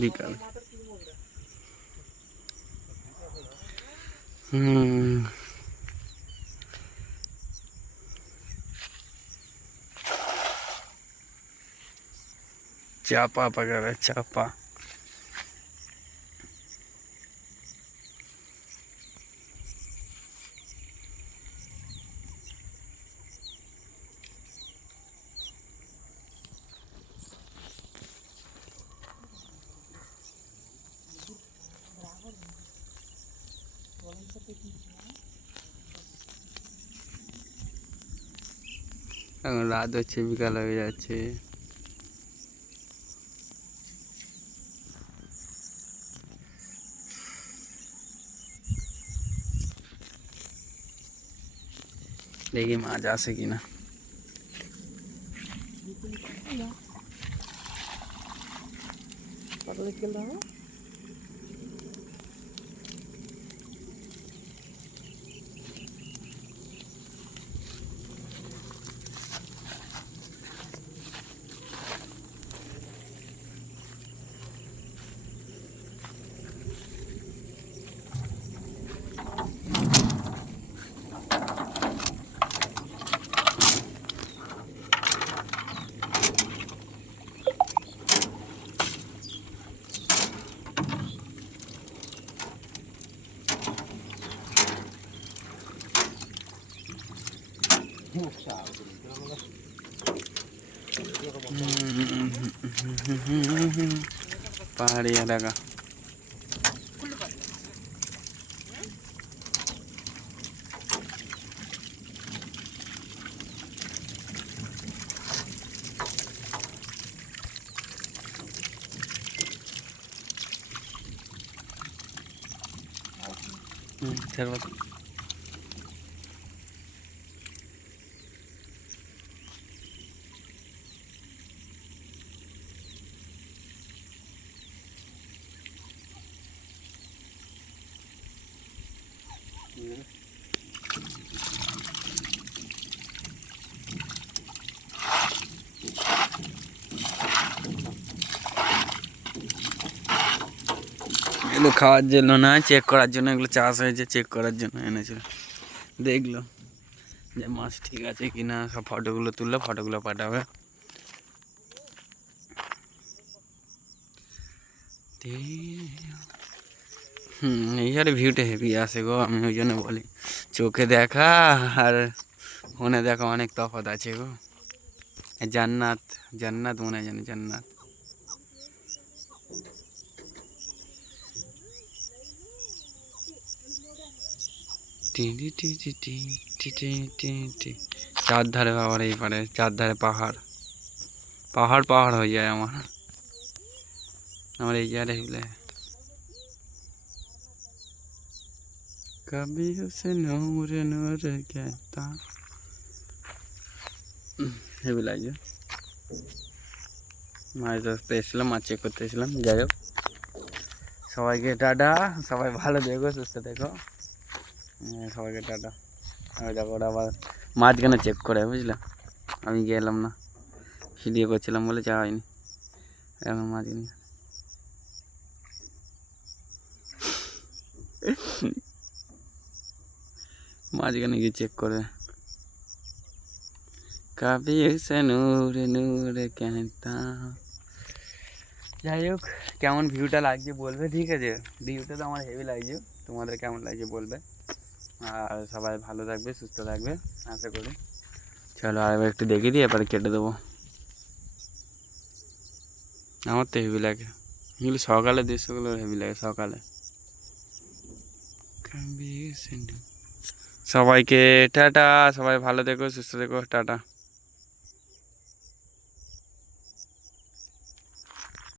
বিকাল चापा पकड़ा चापा এখন রাত হচ্ছে বিকাল হয়ে যাচ্ছে দেখি মাছ আসে কিনা पहाड़ी इलाका এগুলো খাওয়ার জন্য না চেক করার জন্য এগুলো চাষ হয়েছে চেক করার জন্য এনেছিল দেখলো যে মাছ ঠিক আছে কিনা সব ফটোগুলো তুললো ফটোগুলো পাঠাবে এই আরে ভিউটা হেভি আসে গো আমি ওই জন্য বলি চোখে দেখা আর ফোনে দেখা অনেক তফাৎ আছে গো জান্নাত জান্নাত মনে হয় জানি জান্নাত চার ধারে বাবার এই পারে চার ধারে পাহাড় পাহাড় পাহাড় হয়ে যায় আমার এই জায়গাটা হেবলে কবি উসে নূর নূর कहता হেবি লাগে মাছ ধরতে এসেছিলাম মাছ চেক করতে এসেছিলাম যাই হোক সবাইকে টাটা সবাই ভালো দেখো সুস্থ দেখো সবাইকে টাটা আমি দেখো ওরা আবার মাঝখানে চেক করে বুঝলাম আমি গেলাম না ভিডিও করছিলাম বলে যাওয়া হয়নি এখন মাঝখানে মাঝখানে গিয়ে চেক করে কবি উসে নূর নূর कहता যাই হোক কেমন ভিউটা লাগছে বলবে ঠিক আছে ভিউটা তো আমার হেভি লাগছে তোমাদের কেমন লাগছে বলবে আর সবাই ভালো থাকবে সুস্থ থাকবে আশা করি চলো আর একটু দেখে দিই এরপরে কেটে দেবো আমার তো হেভি লাগে এগুলো সকালে দৃশ্যগুলো হেভি লাগে সকালে সবাইকে টাটা সবাই ভালো থেকো সুস্থ থেকো টাটা